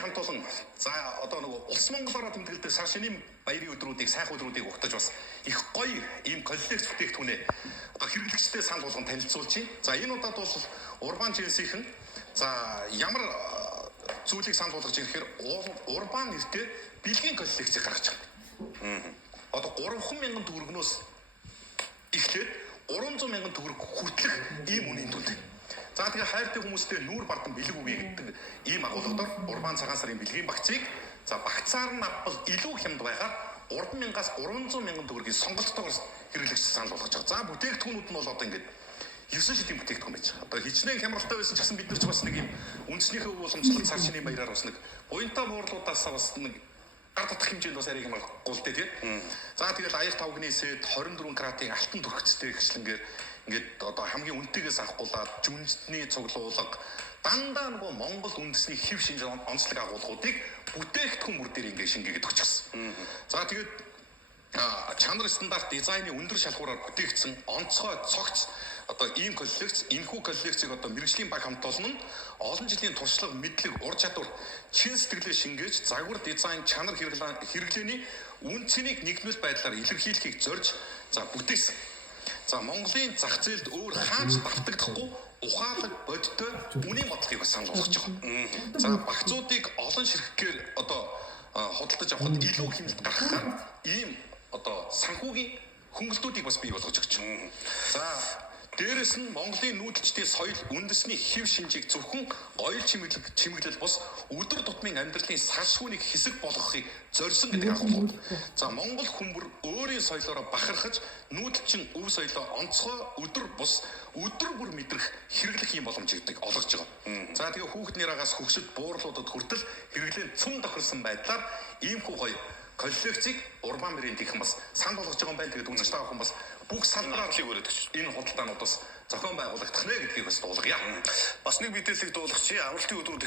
хамт олон за одоо нөгөө улс Монголоор тэмдэглэдэг сар шинийн баярын өдрүүдийг сайхан өдрүүдийг ухтаж бас их гоё ийм коллекц бүтээгдэхүүнээ одоо хэрэглэгчтэй санал болгон танилцуулж байна. За энэ удаад бол Урбан Жинсийнхэн за ямар зүйлийг санал болгож ирэхээр Урбан нэртэй бэлгийн коллекцийг гаргаж байгаа. Одоо 300,000 төгрөгнөөс эхлээд 300,000 төгрөг хүртэлх ийм үнийн дүнд. За тэгээ хайртай хүмүүстэй нүүр бардан бэлэг үгүй гэдэг ийм агуулгадор Урбан цагаан сарын бэлгийн багцыг за багцаар нь авбал илүү хямд байгаад 300,000-аас 300,000 төгрөгийн сонголттойгоор хэрэглэгч санал болгож байгаа. За бүтээгдэхүүнүүд нь бол одоо ингээд 9 шидийн бүтээгдэхүүн байж байгаа. Одоо хичнээн хямралтай байсан ч гэсэн бид нар ч бас нэг юм үндснийхээ уламжлалт цар шинийн баяраар бас нэг буянтаа буурлуудаас бас нэг гар татах хэмжээнд бас ариг юм гулдээ тийм. За тэгэл аяр тавгны сэд 24 каратын алтан түрхцтэй гэхлэнгээр ингээд одоо хамгийн үнэтэйгээс авахгуулаад жүнжний цуглуулга дандаа нөгөө Монгол үндэсний хэв шинж онцлог агуулгуудыг бүтээгдэхүүн бүр дээр ингээд шингээгээд өгчихсөн. За тэгээд чанар стандарт дизайны өндөр шалгуураар бүтээгдсэн онцгой цогц одоо ийм коллекц, энэхүү коллекцийг одоо мэрэгжлийн баг хамт олон нь олон жилийн туршлага, мэдлэг, ур чадвар, чин сэтгэлээ шингээж, загвар дизайн, чанар хэрэглээний үн цэнийг нэгдмэл байдлаар илэрхийлэхийг зорж за бүтээсэн. За Монголын зах зээлд өөр хаач давтагдахгүй ухаалаг бодтой үнийн бодлогыг бас санал болгож байгаа. За багцуудыг олон ширхгээр одоо худалдаж авахд илүү хэмнэлт гаргахаар ийм одоо санхүүгийн хөнгөлтүүдийг бас бий болгож өгч байгаа. За дээрэс нь Монголын нүүдэлчдийн соёл үндэсний хэв шинжийг зөвхөн гоёл чимэглэл бус өдөр тутмын амьдралын салшгүйнийг хэсэг болгохыг зорьсон гэдэг агуулга. За Монгол хүмүүр өөрийн соёлоороо бахархаж нүүдэлчин өв соёлоо онцгой өдөр бус өдөр бүр мэдрэх хэрэглэх юм боломжийг олгож байгаа. За тэгээ хүүхднэр агаас хөгшөд буурлуудад хүртэл хэрэглэн цөм тохирсон байдлаар иймхүү гоё коллекцийг Урбан брендийн гэх юм бас санал болгож байгаа юм байна. Тэгээд үнэтэй авах юм бас бүх салбараар энэ худалдаанууд бас зохион байгуулагдах нэ гэдгийг бас дуулгая. Бас нэг мэдээллийг дуулгач. Амралтын өдрүүд